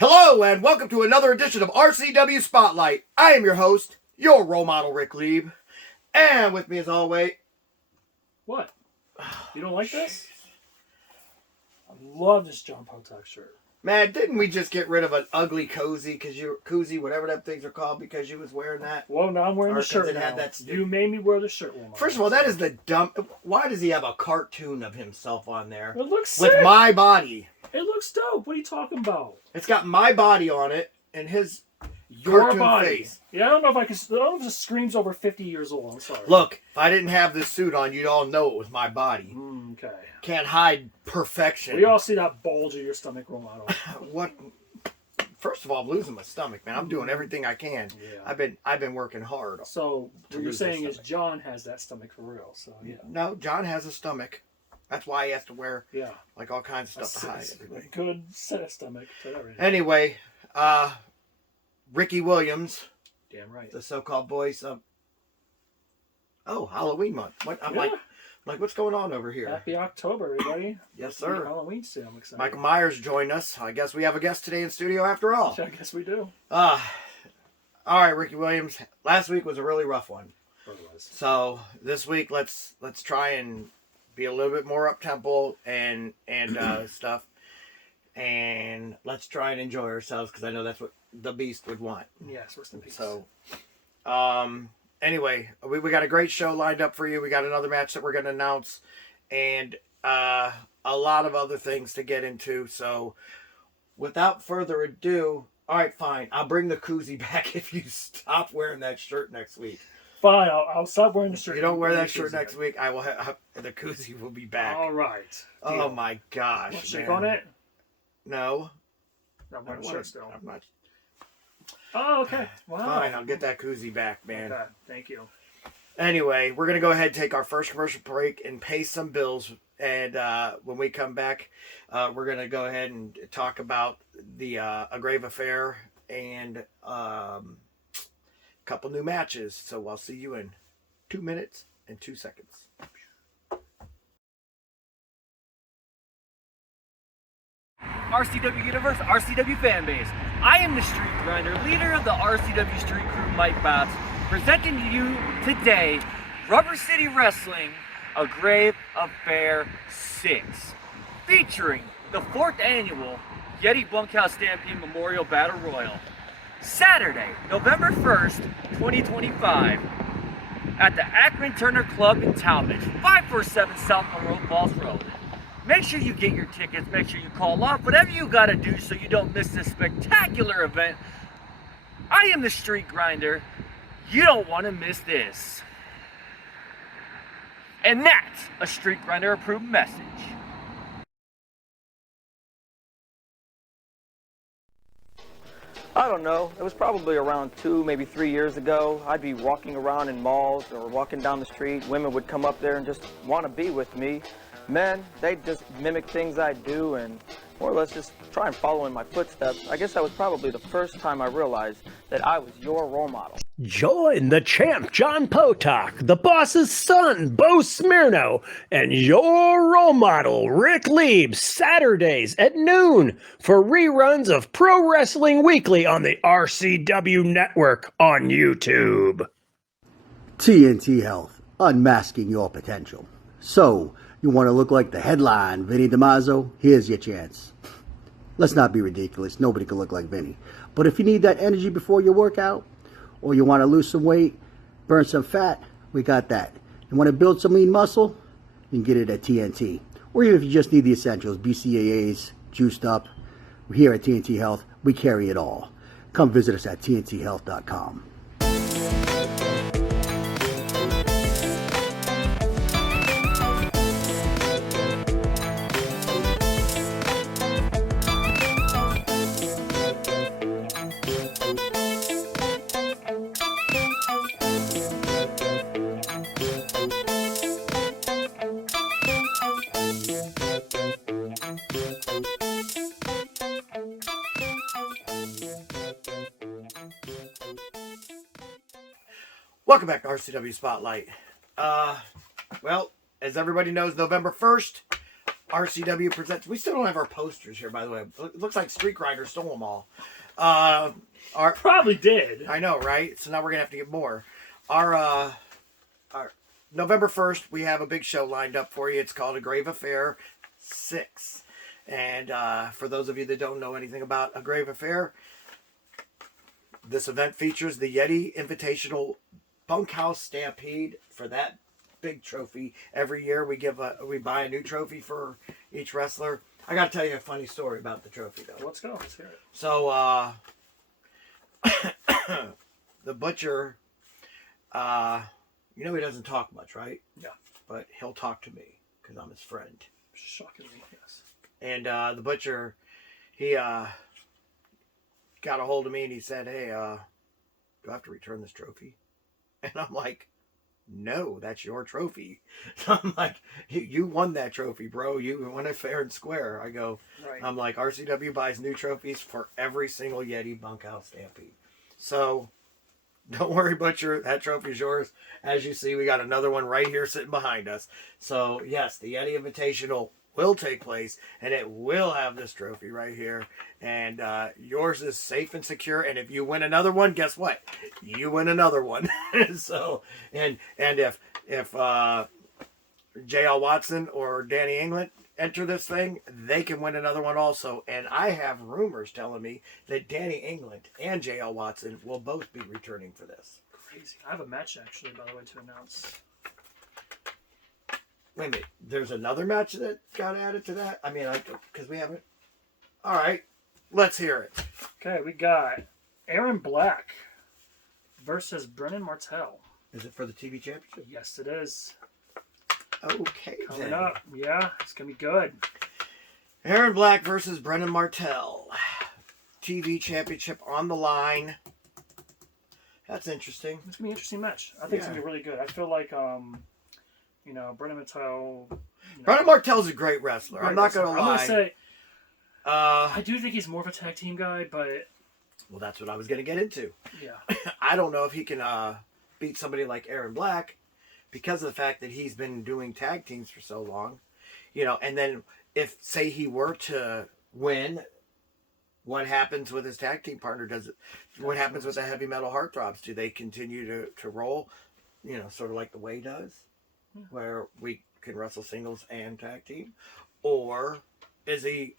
Hello and welcome to another edition of RCW Spotlight. I am your host, your role model, Rick Lieb. And with me as always... What? You don't like this? I love this John Potok shirt. Man, didn't we just get rid of an ugly cozy, koozie, whatever that things are called, because you was wearing that? Well, now I'm wearing the shirt now. You made me wear the shirt. First of all, that is the dumb... Why does he have a cartoon of himself on there? It looks sick. With my body. It looks dope. What are you talking about? It's got my body on it and his your body. Face. Yeah, I don't know if I can. I don't know if this screams over 50 years old. I'm sorry. Look, if I didn't have this suit on, you'd all know it was my body. Okay. Can't hide perfection. We all see that bulge in your stomach, role model. What? First of all, I'm losing my stomach, man. I'm doing everything I can. Yeah. I've been working hard. So what you're saying is John has that stomach for real. So yeah. No, John has a stomach. That's why he has to wear like all kinds of stuff to hide everything. A good set of stomach. Anyway, Rici Williams. Damn right. The so-called voice of Halloween month. What I'm like, what's going on over here? Happy October, everybody. Yes, sir. Halloween soon. I'm excited. Michael Myers joined us. I guess we have a guest today in studio after all. I guess we do. All right, Rici Williams. Last week was a really rough one. It was. So this week let's try and be a little bit more up tempo and stuff, and let's try and enjoy ourselves because I know that's what the Beast would want. Yes, rest in peace. So, anyway, we got a great show lined up for you. We got another match that we're going to announce, and a lot of other things to get into. So, without further ado, all right, fine. I'll bring the koozie back if you stop wearing that shirt next week. Fine, I'll stop wearing the shirt. You don't wear that shirt next week, I will have the koozie will be back. All right. Oh my gosh. Want to shake on it? No. I'm wearing the shirt still. I'm not. Oh, okay. Wow. Fine, I'll get that koozie back, man. Okay, thank you. Anyway, we're gonna go ahead and take our first commercial break and pay some bills. And when we come back, we're gonna go ahead and talk about the A Grave Affair and couple new matches. So I'll see you in 2 minutes and 2 seconds. RCW Universe, RCW Fanbase. I am the Street Grinder, leader of the RCW Street Crew, Mike Botts, presenting to you today Rubber City Wrestling, A Grave Affair 6, featuring the 4th annual Yeti Bunkhouse Stampede Memorial Battle Royal. Saturday, November 1st, 2025, at the Akron Turner Club in Talmadge, 547 South Monroe Falls Road. Make sure you get your tickets, make sure you call off, whatever you gotta do so you don't miss this spectacular event. I am the Street Grinder. You don't want to miss this. And that's a Street Grinder approved message. I don't know. It was probably around 2, maybe 3 years ago. I'd be walking around in malls or walking down the street. Women would come up there and just want to be with me. Men, they'd just mimic things I do and more or less just try and follow in my footsteps. I guess that was probably the first time I realized that I was your role model. Join the champ, John Potok, the boss's son, Bo Smirno, and your role model, Rick Lieb, Saturdays at noon for reruns of Pro Wrestling Weekly on the RCW Network on YouTube. TNT Health, unmasking your potential. So, you want to look like the headline, Vinny DiMaggio? Here's your chance. Let's not be ridiculous. Nobody can look like Vinny. But if you need that energy before your workout, or you want to lose some weight, burn some fat, we got that. You want to build some lean muscle? You can get it at TNT. Or even if you just need the essentials, BCAAs, juiced up. Here at TNT Health, we carry it all. Come visit us at TNTHealth.com. Welcome back to RCW Spotlight. Well, as everybody knows, November 1st, RCW presents... We still don't have our posters here, by the way. It looks like Street Grinder stole them all. Probably did. I know, right? So now we're going to have to get more. Our November 1st, we have a big show lined up for you. It's called A Grave Affair 6. And for those of you that don't know anything about A Grave Affair, this event features the Yeti Invitational Bunkhouse Stampede. For that big trophy, every year we buy a new trophy for each wrestler. I got to tell you a funny story about the trophy, though. Let's go. Let's hear it. So, the butcher, he doesn't talk much, right? Yeah. But he'll talk to me because I'm his friend. Shockingly, yes. And the butcher, he got a hold of me and he said, "Hey, do I have to return this trophy?" And I'm like, "No, that's your trophy." So I'm like, "You won that trophy, bro. You won it fair and square." I go, Right. I'm like, RCW buys new trophies for every single Yeti Bunkhouse Stampede. So don't worry, Butcher. That trophy's yours. As you see, we got another one right here sitting behind us. So yes, the Yeti Invitational will take place, and it will have this trophy right here. And yours is safe and secure. And if you win another one, guess what? You win another one. So and if JL Watson or Danny England enter this thing, they can win another one also. And I have rumors telling me that Danny England and JL Watson will both be returning for this. Crazy. I have a match, actually, by the way, to announce. Wait a minute. There's another match that got added to that? I mean, because we haven't... All right. Let's hear it. Okay, we got Aaron Black versus Brennan Martell. Is it for the TV championship? Yes, it is. Okay, Coming then. up. Yeah, it's going to be good. Aaron Black versus Brennan Martell. TV championship on the line. That's interesting. It's going to be an interesting match. I think it's going to be really good. I feel like, Brennan Martell... Brennan Martell's a great wrestler. I'm not going to lie. I'm going to say... I I do think he's more of a tag team guy, but... Well, that's what I was going to get into. Yeah. I don't know if he can beat somebody like Aaron Black because of the fact that he's been doing tag teams for so long. And then if, say, he were to win, what happens with his tag team partner? What happens with the Heavy Metal Heartthrobs? Do they continue to roll, sort of like the Way does, where we can wrestle singles and tag team? Or is it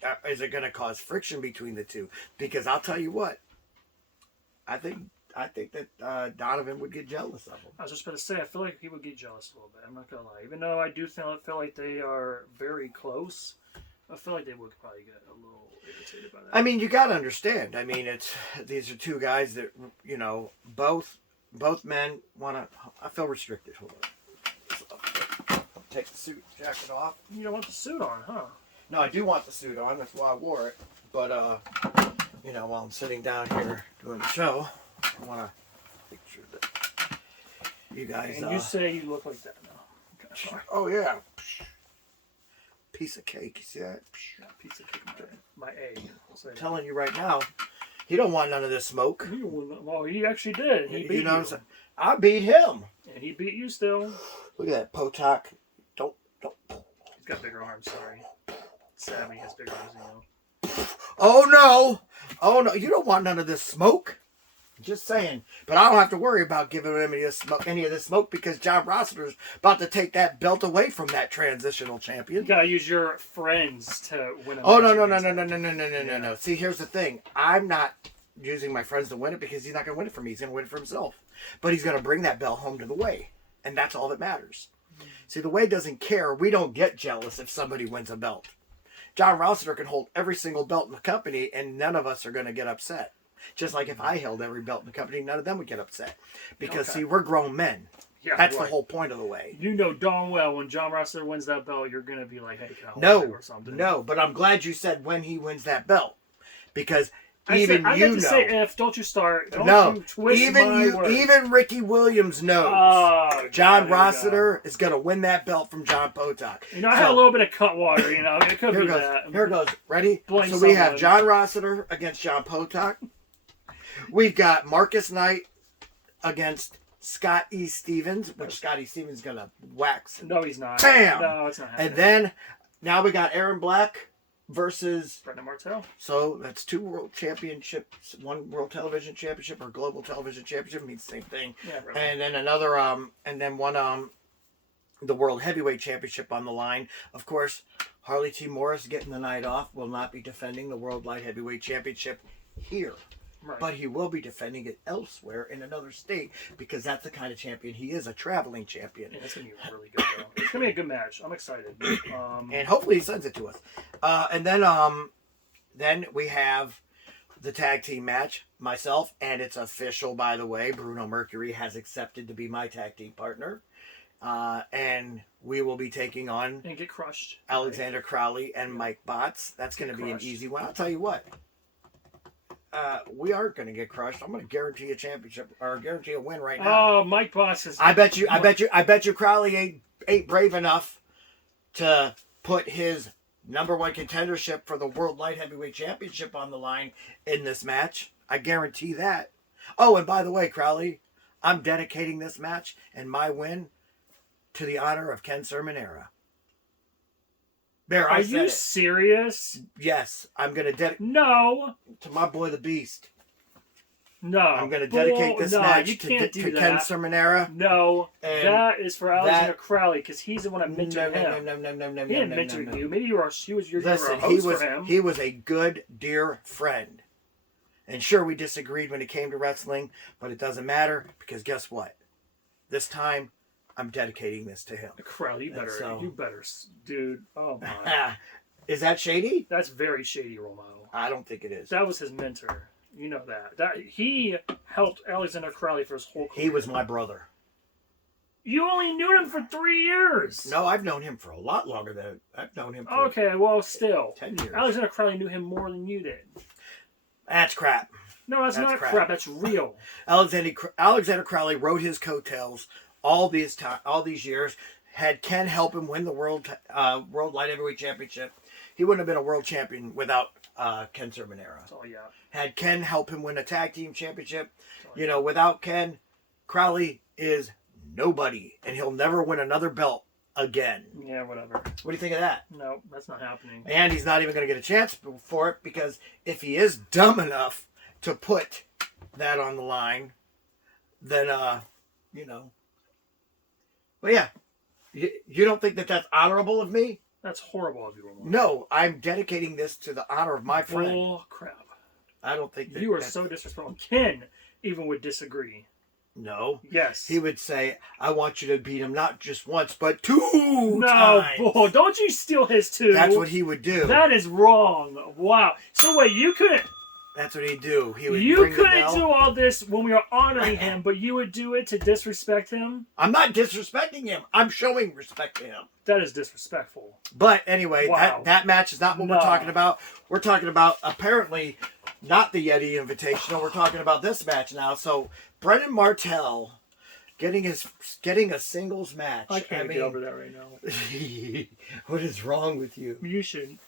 going to cause friction between the two? Because I'll tell you what, I think that Donovan would get jealous of him. I was just going to say, I feel like he would get jealous a little bit. I'm not going to lie. Even though I do feel like they are very close, I feel like they would probably get a little irritated by that. I mean, you got to understand. I mean, these are two guys that, both men want to... I feel restricted. Hold on. So, take the suit jacket off. You don't want the suit on, huh? No, I do want the suit on. That's why I wore it. But, while I'm sitting down here doing the show, I want to make sure that you guys... And you say you look like that now. Okay, sorry. Oh, yeah. Piece of cake. You see that? Yeah, pizza cake, my egg. I'm telling you right now, he don't want none of this smoke. Well, he actually did. He beat you. Know what I'm saying? I beat him. And he beat you still. Look at that, Potok. Don't. He's got bigger arms, sorry. Savvy has bigger arms than you. Oh no! You don't want none of this smoke. Just saying. But I don't have to worry about giving him any of this smoke because John Rossiter's about to take that belt away from that transitional champion. You gotta use your friends to win a Oh, match no. No. See, here's the thing. I'm not using my friends to win it because he's not going to win it for me. He's going to win it for himself. But he's going to bring that belt home to the Way. And that's all that matters. See, the Way doesn't care. We don't get jealous if somebody wins a belt. John Rossiter can hold every single belt in the company and none of us are going to get upset. Just like if I held every belt in the company, none of them would get upset. Because, see, we're grown men. Yeah, that's right. the whole point of the Way. You know darn well when John Rossiter wins that belt, you're going to be like, hey, can I hold it or something? No, but I'm glad you said when he wins that belt. Because I meant to say if, don't you start. Don't you twist my words. Even Rici Williams knows John Rossiter is going to win that belt from John Potok. I had a little bit of Cutwater, It could be that. Here goes. Ready? Blame so someone. We have John Rossiter against John Potok. We've got Marcus Knight against Scott E. Stevens, which Scott E. Stevens is gonna wax. No, he's not. Bam! No, it's not happening. And then now we got Aaron Black versus. Brendan Martell. So that's 2 world championships, 1 world television championship or global television championship, means the same thing. Yeah, really. And then another and then one the world heavyweight championship on the line. Of course, Harley T. Morris getting the night off will not be defending the world light heavyweight championship here. Right. But he will be defending it elsewhere in another state because that's the kind of champion he is, a traveling champion. Yeah, it's gonna be really good though. It's gonna be a good match. I'm excited. And hopefully he sends it to us. And then we have the tag team match, myself, and it's official, by the way. Bruno Mercury has accepted to be my tag team partner. And we will be taking on and get crushed. Alexander Crowley and Mike Botts. That's going to be an easy one. I'll tell you what. We aren't going to get crushed. I'm going to guarantee a championship or guarantee a win right now. Oh, Mike Botts is. I bet you Crowley ain't brave enough to put his #1 contendership for the World Light Heavyweight Championship on the line in this match. I guarantee that. Oh, and by the way, Crowley, I'm dedicating this match and my win to the honor of Ken Sermonera. There, Are you serious? Yes, I'm going to dedicate No. to my boy the Beast. No. I'm going to dedicate this match you to can't do Ken that. Sermonera. No, And that is for Alexander Crowley because he's the one that mentored him. No. He didn't mentor you. Maybe you were a Listen, host for him. he was a good, dear friend. And sure, we disagreed when it came to wrestling, but it doesn't matter because guess what? This time, I'm dedicating this to him. Crowley, you better, dude. Oh my. Is that shady? That's very shady, role model. I don't think it is. That was his mentor. You know that. That he helped Alexander Crowley for his whole career. He was my brother. You only knew him for 3 years. No, I've known him for a lot longer than I've known him for Okay, well, still. 10 years. Alexander Crowley knew him more than you did. That's crap. No, that's not crap. That's real. Alexander Crowley rode his coattails all these years. Had Ken help him win the World Light Heavyweight Championship, he wouldn't have been a world champion without Ken Sermonera. Oh yeah. Had Ken help him win a tag team championship, without Ken, Crowley is nobody, and he'll never win another belt again. Yeah, whatever. What do you think of that? No, that's not happening. And he's not even going to get a chance for it because if he is dumb enough to put that on the line, then But yeah, you don't think that that's honorable of me? That's horrible of you, Roman. No, I'm dedicating this to the honor of my friend. Bull crap. I don't think that You are so disrespectful. Ken even would disagree. No. Yes. He would say, I want you to beat him not just once, but 2 No, times. Bull, don't you steal his too. That's what he would do. That is wrong. Wow. So wait, you couldn't. That's what he'd do. He would You bring the couldn't bell. do all this when we were honoring him, but you would do it to disrespect him? I'm not disrespecting him. I'm showing respect to him. That is disrespectful. But anyway, Wow. that match is not what we're talking about. We're talking about apparently not the Yeti Invitational. We're talking about this match now. So Brendan Martell getting a singles match. I can't get over that right now. What is wrong with you? You should.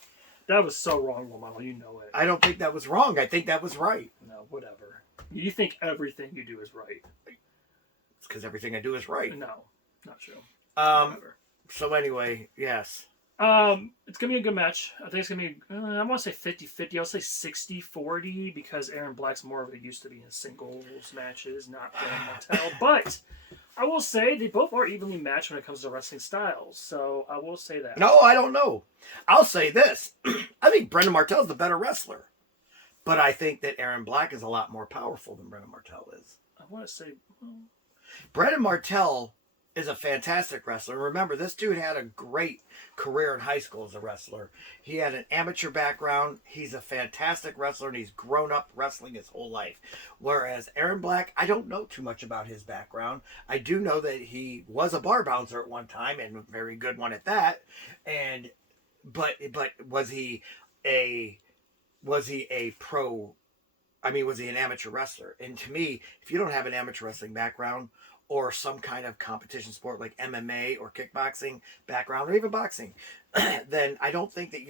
That was so wrong, Romano. You know it. I don't think that was wrong. I think that was right. No, whatever. You think everything you do is right. It's because everything I do is right. No, not true. Whatever. So anyway, yes. It's going to be a good match. I think it's going to be, I want to say 50-50. I'll say 60-40 because Aaron Black's more of a used to be in singles matches, not Brendan Martell. But I will say they both are evenly matched when it comes to wrestling styles. So I will say that. No, I don't know. I'll say this. I think Brendan Martell's the better wrestler. But I think that Aaron Black is a lot more powerful than Brendan Martell is. I want to say... Brendan Martell is a fantastic wrestler. Remember, this dude had a great career in high school as a wrestler. He had an amateur background. He's a fantastic wrestler, and he's grown up wrestling his whole life. Whereas Aaron Black, I don't know too much about his background. I do know that he was a bar bouncer at one time, and a very good one at that. But was he a pro? I mean, was he an amateur wrestler? And to me, if you don't have an amateur wrestling background or some kind of competition sport like MMA or kickboxing background or even boxing, then I don't think that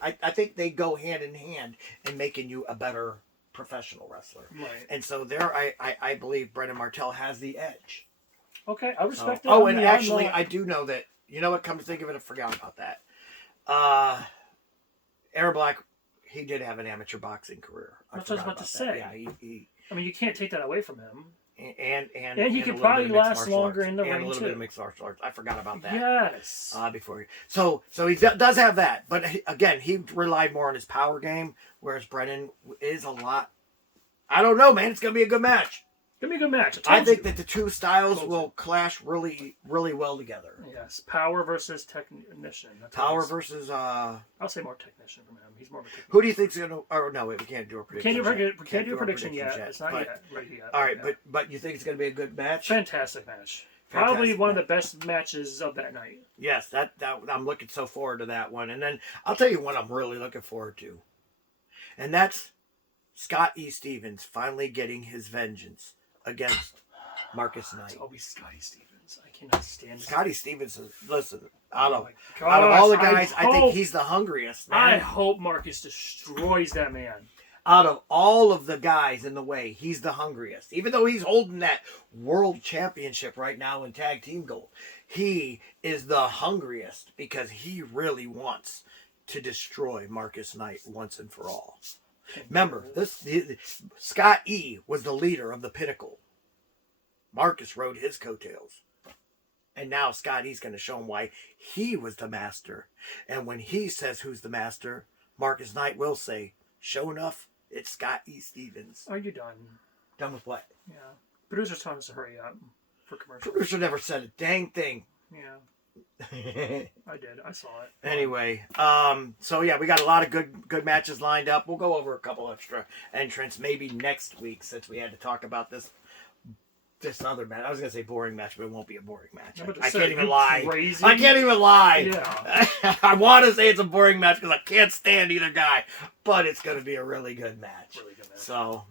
I think they go hand in hand in making you a better professional wrestler. Right. And so there, I believe Brendan Martell has the edge. Okay, I respect it. Oh, I and mean, actually, I'm not- I do know that, you know what, come to think of it, I forgot about that. Aaron Black, he did have an amateur boxing career. That's what I was about to say. Yeah, he I mean, you can't take that away from him. and he a could little probably bit of mixed last martial longer arts, in the and ring, a little too. bit of mixed martial arts. I forgot about that. Yes. Before, so he does have that, but again, he relied more on his power game, whereas Brennan is a lot. I don't know, man. It's gonna be a good match. Give me a good match. I think you. that the two styles Told will clash really, really well together. Yes, power versus technician. That's what Power I was- versus I'll say more technician from him. He's more of a technician. who do you think's gonna? Or no, wait, we can't do a prediction. We can't do a prediction yet. It's not but, yet ready yet. All right, Yeah. but you think it's gonna be a good match? Fantastic match. Probably Fantastic one of match. the best matches of that night. Yes, that I'm looking so forward to that one. And then I'll tell you what I'm really looking forward to, and that's Scott E. Stevens finally getting his vengeance against Marcus Knight. It's always Scotty Stevens. I cannot stand Scotty Stevens is, listen, out Oh of my all the gosh, guys, I think hope- he's the hungriest, man. I hope Marcus destroys that man. Out of all of the guys in the way, he's the hungriest. Even though he's holding that world championship right now in tag team gold, he is the hungriest because he really wants to destroy Marcus Knight once and for all. Remember, Scott E was the leader of the Pinnacle. Marcus rode his coattails. And now Scott E's going to show him why he was the master. And when he says who's the master, Marcus Knight will say, "Show enough, it's Scott E. Stevens." Are you done? Done with what? Yeah. Producer's telling us to hurry up for commercial. Producer never said a dang thing. Yeah, I did. I saw it. Anyway, so yeah, we got a lot of good matches lined up. We'll go over a couple extra entrants maybe next week since we had to talk about this other match. I was gonna say boring match, but it won't be a boring match. I can't even lie. Crazy? I can't even lie. Yeah. I want to say it's a boring match because I can't stand either guy, but it's gonna be a really good match. Really good match. So,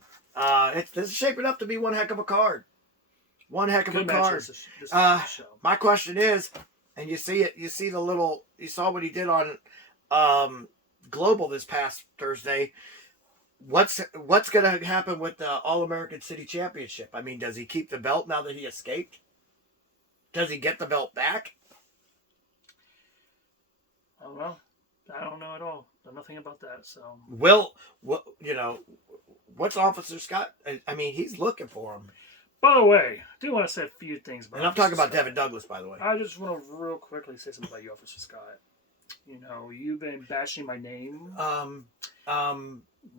this is shaping up to be one heck of a card. One heck of Good a card. matches this show. My question is, and you see it, you saw what he did on Global this past Thursday. What's going to happen with the All-American City Championship? I mean, does he keep the belt now that he escaped? Does he get the belt back? I don't know. I don't know at all. Know nothing about that. So. What's Officer Scott? I mean, he's looking for him. By the way, I do want to say a few things about. And I'm talking about Scott. Devin Douglas, by the way. I just want to real quickly say something about you, Officer Scott. You know, you've been bashing my name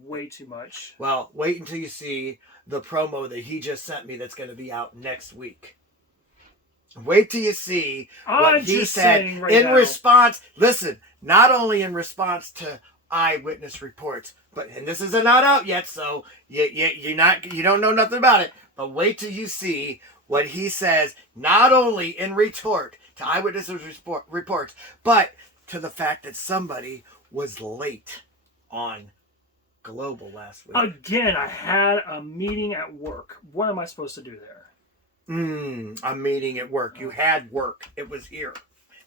way too much. Well, wait until you see the promo that he just sent me that's going to be out next week. Wait till you see what I'm he just said saying right in now. response. Listen, not only in response to eyewitness reports, but and this is not out yet, so you don't know nothing about it. But wait till you see what he says, not only in retort to eyewitness reports, but to the fact that somebody was late on Global last week. Again, I had a meeting at work. What am I supposed to do there? A meeting at work. You had work. It was here.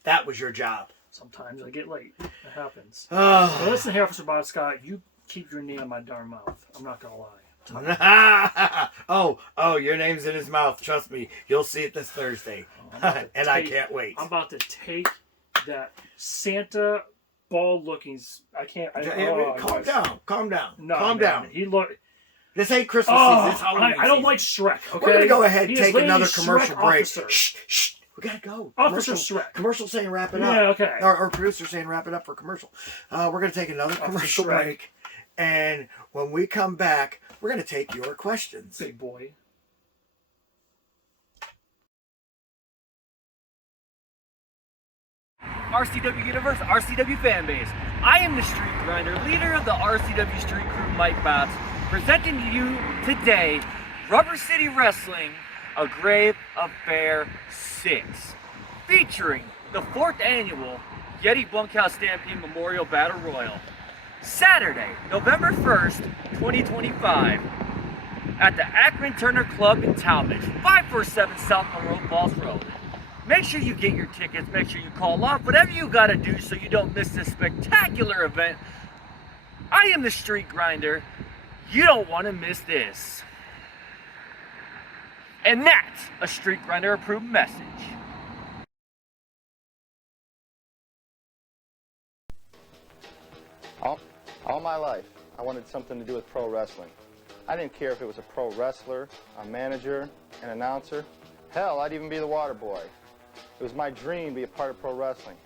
That was your job. Sometimes I get late. It happens. Oh. But listen here, Officer Bob Scott. You keep your name in my darn mouth. I'm not going to lie. oh, your name's in his mouth. Trust me. You'll see it this Thursday. And I can't wait. I'm about to take that Santa ball looking. I can't. Calm down. No, Calm man, down. He looked. This ain't Christmas season. It's Halloween I don't season. like Shrek. Okay? We're going to go ahead and He is take literally another Shrek commercial break. officer. Shh. We got to go. Officer Shrek. Commercial saying wrap it up. Yeah, okay. Our producer saying wrap it up for commercial. We're going to take another Officer commercial Shrek. break. And when we come back, we're going to take your questions. Big boy. RCW Universe, RCW Fanbase. I am the Street Grinder, leader of the RCW Street Crew, Mike Botts, presenting to you today Rubber City Wrestling, A Grave Affair 6, featuring the 4th annual Yeti Bunkhouse Stampede Memorial Battle Royal. Saturday, November 1st, 2025, at the Akron Turner Club in Talmadge, 547 South Monroe Falls Road. Make sure you get your tickets, make sure you call off, whatever you gotta do so you don't miss this spectacular event. I am the Street Grinder, You don't want to miss this. And that's a Street Grinder approved message. All my life, I wanted something to do with pro wrestling. I didn't care if it was a pro wrestler, a manager, an announcer. Hell, I'd even be the water boy. It was my dream to be a part of pro wrestling,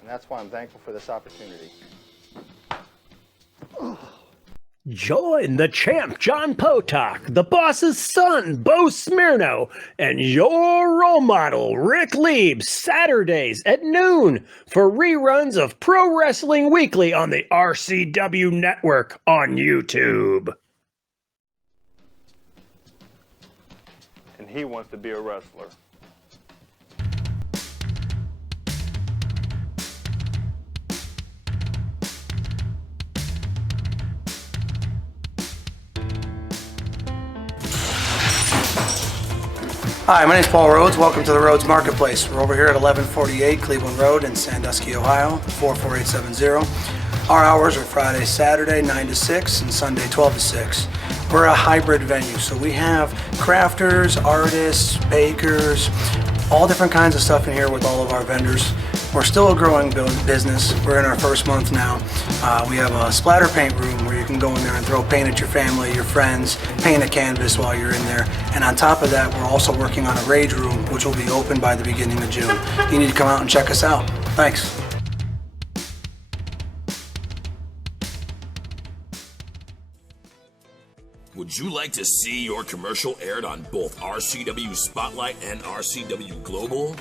and that's why I'm thankful for this opportunity. Join the champ, John Potok, the boss's son, Bo Smirno, and your role model, Rick Lieb, Saturdays at noon for reruns of Pro Wrestling Weekly on the RCW Network on YouTube. And he wants to be a wrestler. Hi, my name is Paul Rhodes. Welcome to the Rhodes Marketplace. We're over here at 1148 Cleveland Road in Sandusky, Ohio, 44870. Our hours are Friday, Saturday, 9 to 6, and Sunday, 12 to 6. We're a hybrid venue, so we have crafters, artists, bakers, all different kinds of stuff in here with all of our vendors. We're still a growing business. We're in our first month now. We have a splatter paint room where you can go in there and throw paint at your family, your friends, paint a canvas while you're in there. And on top of that, we're also working on a rage room, which will be open by the beginning of June. You need to come out and check us out. Thanks. Would you like to see your commercial aired on both RCW Spotlight and RCW Global?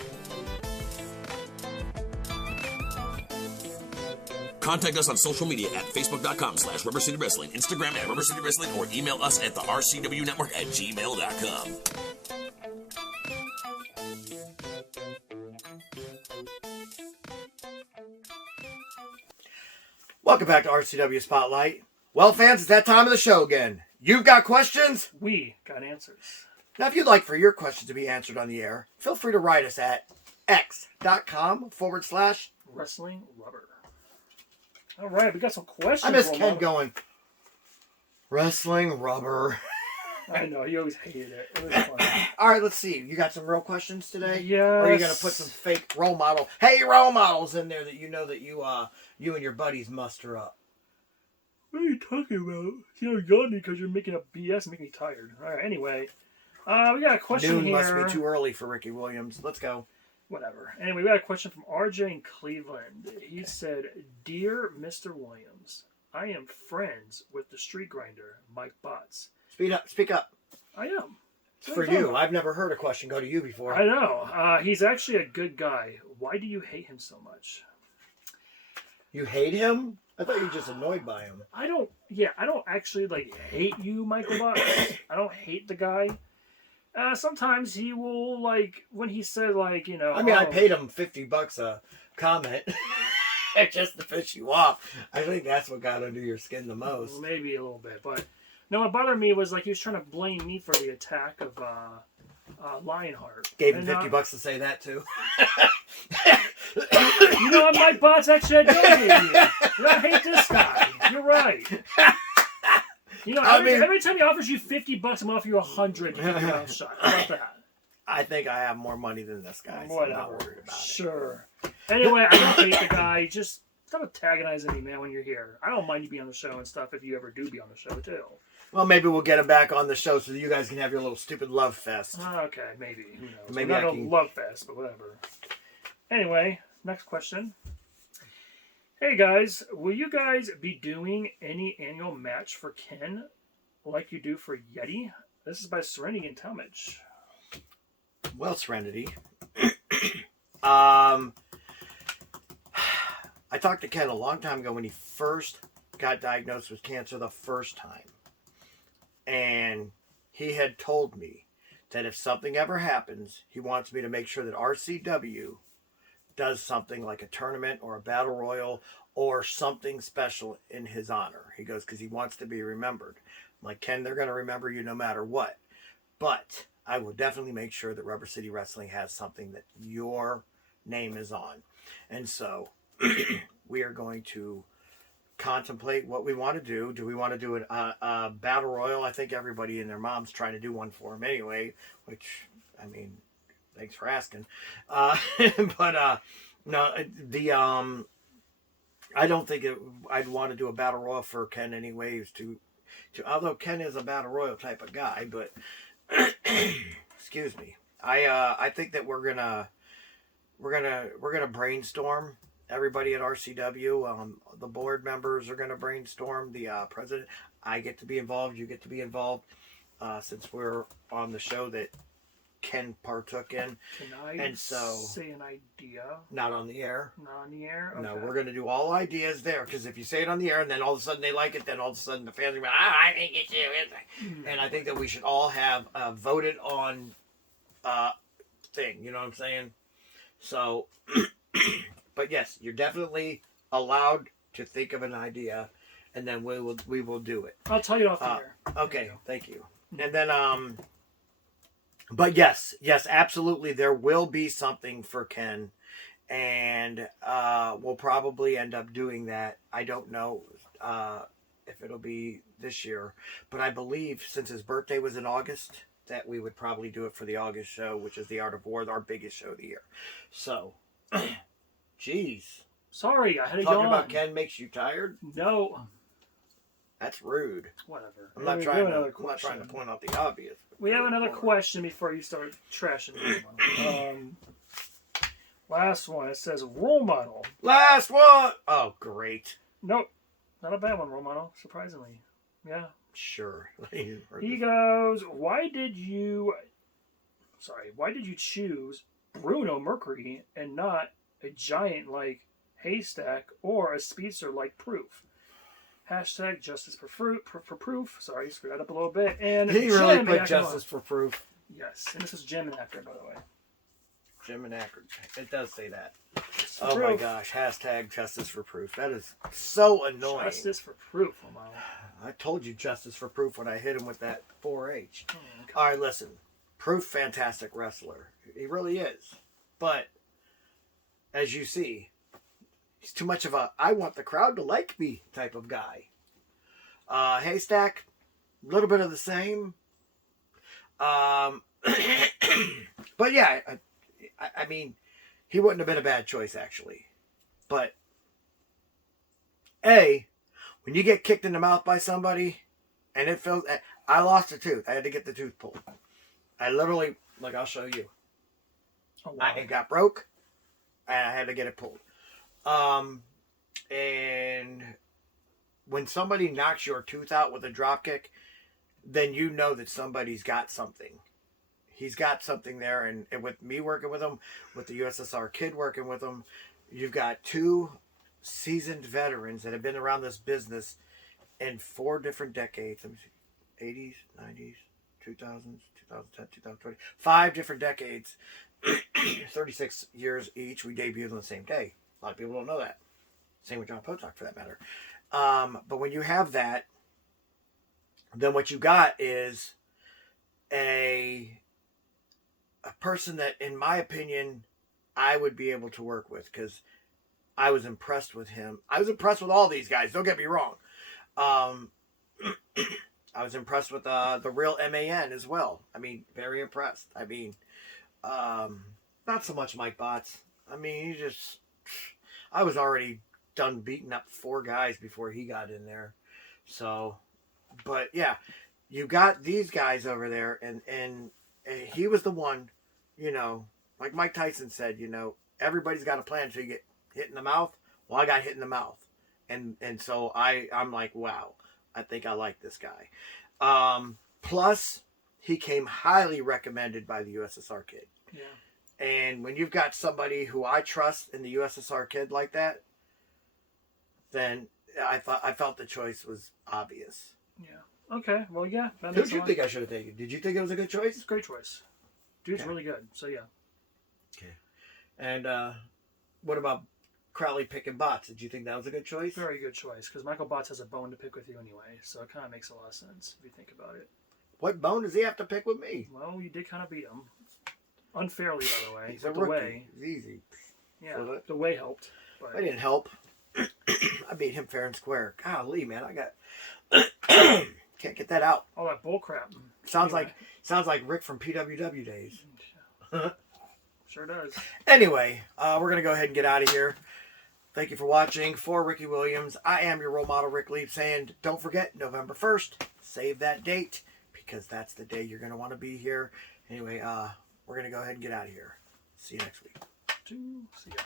Contact us on social media at facebook.com/Rubber City Wrestling, Instagram at Rubber City Wrestling, or email us at the RCW Network at gmail.com. Welcome back to RCW Spotlight. Well, fans, it's that time of the show again. You've got questions? We got answers. Now, if you'd like for your questions to be answered on the air, feel free to write us at x.com/. Wrestling Rubber. All right, we got some questions. I miss Ken going, wrestling rubber. I know, you always hated it. It was fun. All right, let's see. You got some real questions today? Yes. Or are you going to put some fake role model, hey, role models in there that you know that you and your buddies muster up? What are you talking about? You're yawning because you're making up BS and making me tired. All right, anyway. We got a question Noon here. must be too early for Rici Williams. Let's go. Whatever. Anyway, we got a question from RJ in Cleveland. He said, Dear Mr. Williams, I am friends with the street grinder, Mike Botts. Speak up. I am. It's for you. I've never heard a question go to you before. I know. He's actually a good guy. Why do you hate him so much? You hate him? I thought you were just annoyed by him. I don't actually hate you, Michael Botts. I don't hate the guy. Sometimes he will, when he said, I paid him $50 a comment just to piss you off. I think that's what got under your skin the most. Maybe a little bit, but no, what bothered me was he was trying to blame me for the attack of Lionheart. Gave him $50 to say that too. You know what, Mike Botts, actually, I don't hate you. I hate this guy. You're right. Every time he offers you $50, I'm going to offer you $100 to get your mouth shut. How about that? I think I have more money than this guy, so I'm not worried about it. Sure. Anyway, I don't hate the guy. Just stop antagonizing me, man, when you're here. I don't mind you being on the show and stuff if you ever do be on the show, too. Well, maybe we'll get him back on the show so that you guys can have your little stupid love fest. Okay, maybe. Who knows? Maybe not a love fest, but whatever. Anyway, next question. Hey guys, will you guys be doing any annual match for Ken like you do for Yeti? This is by Serenity and Talmadge. Well, Serenity. I talked to Ken a long time ago when he first got diagnosed with cancer the first time. And he had told me that if something ever happens, he wants me to make sure that RCW does something like a tournament or a battle royal or something special in his honor. He goes, because he wants to be remembered. I'm like, Ken, they're going to remember you no matter what. But I will definitely make sure that Rubber City Wrestling has something that your name is on. And so we are going to contemplate what we want to do. Do we want to do a battle royal? I think everybody and their mom's trying to do one for them anyway, which, I mean, thanks for asking. But no, I don't think I'd want to do a battle royal for Ken anyway. Although Ken is a battle royal type of guy, but excuse me. I think that we're gonna brainstorm. Everybody at RCW, the board members are gonna brainstorm. The president, I get to be involved. You get to be involved, since we're on the show that Ken partook in. Can I and so, say an idea? Not on the air. Not on the air? Okay. No, we're going to do all ideas there, because if you say it on the air and then all of a sudden they like it, then all of a sudden the fans are going, I think it's you. And I think that we should all have a voted on thing, you know what I'm saying? So, but yes, you're definitely allowed to think of an idea, and then we will do it. I'll tell you off the air. Okay, thank you. And then, but yes, absolutely, there will be something for Ken, and we'll probably end up doing that. I don't know if it'll be this year, but I believe since his birthday was in August, that we would probably do it for the August show, which is the Art of War, our biggest show of the year. So, jeez. Sorry, I had to go Talking on. about Ken makes you tired? No. That's rude. Whatever. I'm not trying to point out the obvious. We have another question before you start trashing me. Last one. It says role model. Last one. Oh, great. Nope. Not a bad one, role model, surprisingly. Yeah. Sure. He goes, why did you choose Bruno Mercury and not a giant like Haystack or a speedster like Proof? Hashtag justice for proof. Sorry, screwed that up a little bit. And he really put justice for proof. Yes, and this is Jim and Actor, by the way. Jim and Actor. It does say that. Justice oh my gosh! Hashtag justice for proof. That is so annoying. Justice for proof, Omar. I told you justice for proof when I hit him with that 4H. Oh, okay. All right, listen. Proof, fantastic wrestler. He really is. But as you see, he's too much of a I want the crowd to like me type of guy. Haystack, a little bit of the same. But yeah, I mean, he wouldn't have been a bad choice actually. But when you get kicked in the mouth by somebody and it feels, I lost a tooth. I had to get the tooth pulled. I literally, like, I'll show you. Oh, wow. It got broke and I had to get it pulled. And when somebody knocks your tooth out with a drop kick, then you know that somebody's got something. He's got something there. And with me working with him, with the USSR kid working with him, you've got two seasoned veterans that have been around this business in 4 different decades. 80s, 90s, 2000s, 2010, 2020. 5 different decades. 36 years each. We debuted on the same day. A lot of people don't know that. Same with John Potok for that matter. But when you have that, then what you got is a person that, in my opinion, I would be able to work with, because I was impressed with him. I was impressed with all these guys. Don't get me wrong. I was impressed with the real MAN as well. I mean, very impressed. I mean, not so much Mike Botts. I mean, I was already done beating up 4 guys before he got in there. So, but yeah, you got these guys over there, and he was the one, you know, like Mike Tyson said, you know, everybody's got a plan until you get hit in the mouth. Well, I got hit in the mouth. And so I'm like, wow, I think I like this guy. Plus, he came highly recommended by the USSR kid. Yeah. And when you've got somebody who I trust in the USSR kid like that, then I felt the choice was obvious. Yeah. Okay. Well, yeah. Who did you think I should have taken? Did you think it was a good choice? It's a great choice. Dude's really good. So yeah. Okay. And what about Crowley picking Botts? Did you think that was a good choice? Very good choice, because Michael Botts has a bone to pick with you anyway, so it kind of makes a lot of sense if you think about it. What bone does he have to pick with me? Well, you did kind of beat him. Unfairly, by the way. He's a the rookie. way. He's easy. Yeah, the way helped. But I didn't help. I beat him fair and square. Golly, man, I got can't get that out. All that bull crap. Sounds like Rick from PWW days. Sure does. Anyway, we're gonna go ahead and get out of here. Thank you for watching. For Rici Williams, I am your role model, Rick Leaps, and don't forget, November 1st, save that date, because that's the day you're gonna want to be here. Anyway, we're gonna go ahead and get out of here. See you next week. See ya.